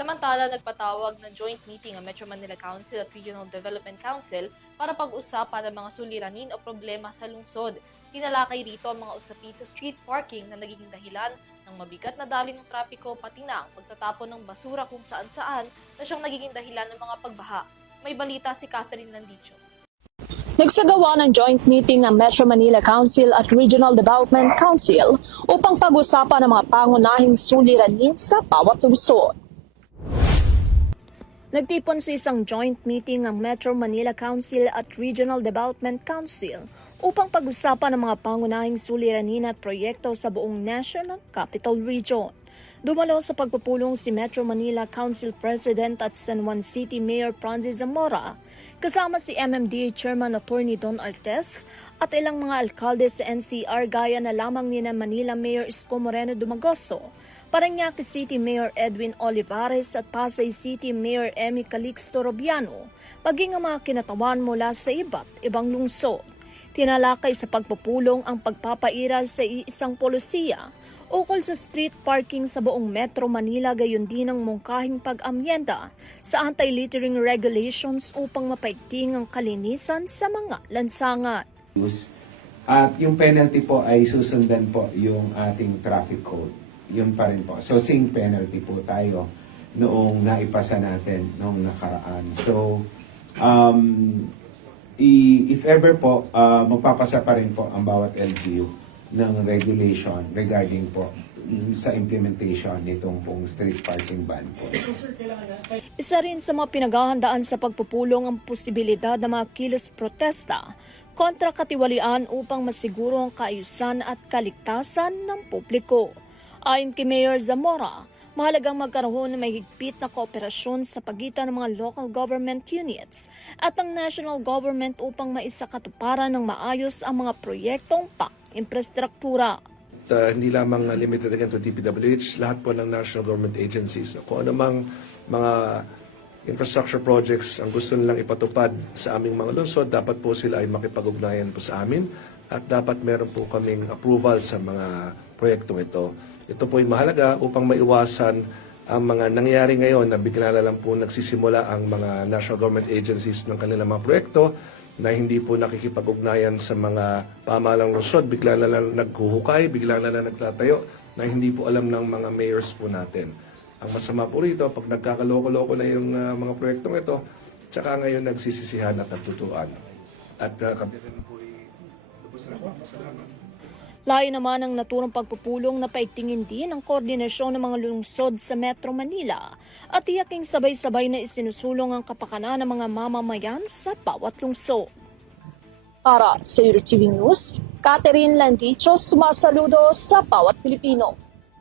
Samantala, nagpatawag ng joint meeting ang Metro Manila Council at Regional Development Council para pag-usapan ang mga suliranin o problema sa lungsod. Tinalakay rito ang mga usapin sa street parking na nagiging dahilan ng mabigat na daloy ng trapiko pati na ang pagtatapon ng basura kung saan-saan na siyang nagiging dahilan ng mga pagbaha. May balita si Catherine Landicho. Nagsagawa ng joint meeting ng Metro Manila Council at Regional Development Council upang pag-usapan ang mga pangunahing suliranin sa bawat lungsod. Nagtipon sa isang joint meeting ang Metro Manila Council at Regional Development Council upang pag-usapan ang mga pangunahing suliranin at proyekto sa buong National Capital Region. Dumalo sa pagpupulong si Metro Manila Council President at San Juan City Mayor Francis Zamora, kasama si MMDA Chairman Attorney Don Artes at ilang mga alkalde sa NCR gaya na lamang ni Manila Mayor Isko Moreno Dumagoso, Parañaque City Mayor Edwin Olivares at Pasay City Mayor Emmy Calixto Robiano, maging ang mga kinatawan mula sa iba't ibang lungsod. Tinalakay sa pagpupulong ang pagpapairal sa isang polisiya ukol sa street parking sa buong Metro Manila, gayon din ang mungkahing pag-amyenda sa anti-littering regulations upang mapaigting ang kalinisan sa mga lansangan. At yung penalty po ay susundan po yung ating traffic code. Yun pa rin po. So same penalty po tayo noong naipasa natin noong nakaraan. So if ever po, magpapasa pa rin po ang bawat LGU ng regulation regarding po sa implementation nitong pong street parking ban po. Isa rin sa mga pinaghahandaan sa pagpupulong ang posibilidad ng mga kilos protesta kontra katiwalian upang masiguro ang kaayusan at kaligtasan ng publiko. Ayon kay Mayor Zamora, mahalagang magkaroon ng may higpit na kooperasyon sa pagitan ng mga local government units at ang national government upang maisakatuparan ng maayos ang mga proyektong pang-infrastruktura. Hindi lamang limited again to DPWH, lahat po ng national government agencies. Kung ano mang mga infrastructure projects ang gusto nilang ipatupad sa aming mga lungsod, dapat po sila ay makipag-ugnayan po sa amin at dapat meron po kaming approval sa mga proyektong ito. Ito po ay mahalaga upang maiwasan ang mga nangyayari ngayon na bigla na lang po nagsisimula ang mga national government agencies ng kanilang mga proyekto na hindi po nakikipag-ugnayan sa mga pamahalang lungsod, bigla na lang naghuhukay, bigla na lang nagtatayo na hindi po alam ng mga mayors po natin. Ang masama po rito, pag nagkakaloko-loko na yung mga proyektong ito, tsaka ngayon nagsisisihan at nagtutuan. At kami rin po ay lubos na po. Salamat. Layo naman ang naturang pagpupulong na paigtingin din ang koordinasyon ng mga lungsod sa Metro Manila at tiyaking sabay-sabay na isinusulong ang kapakanan ng mga mamamayan sa bawat lungsod. Para sa EuroTV News, Catherine Landicho, sumasaludo sa bawat Pilipino.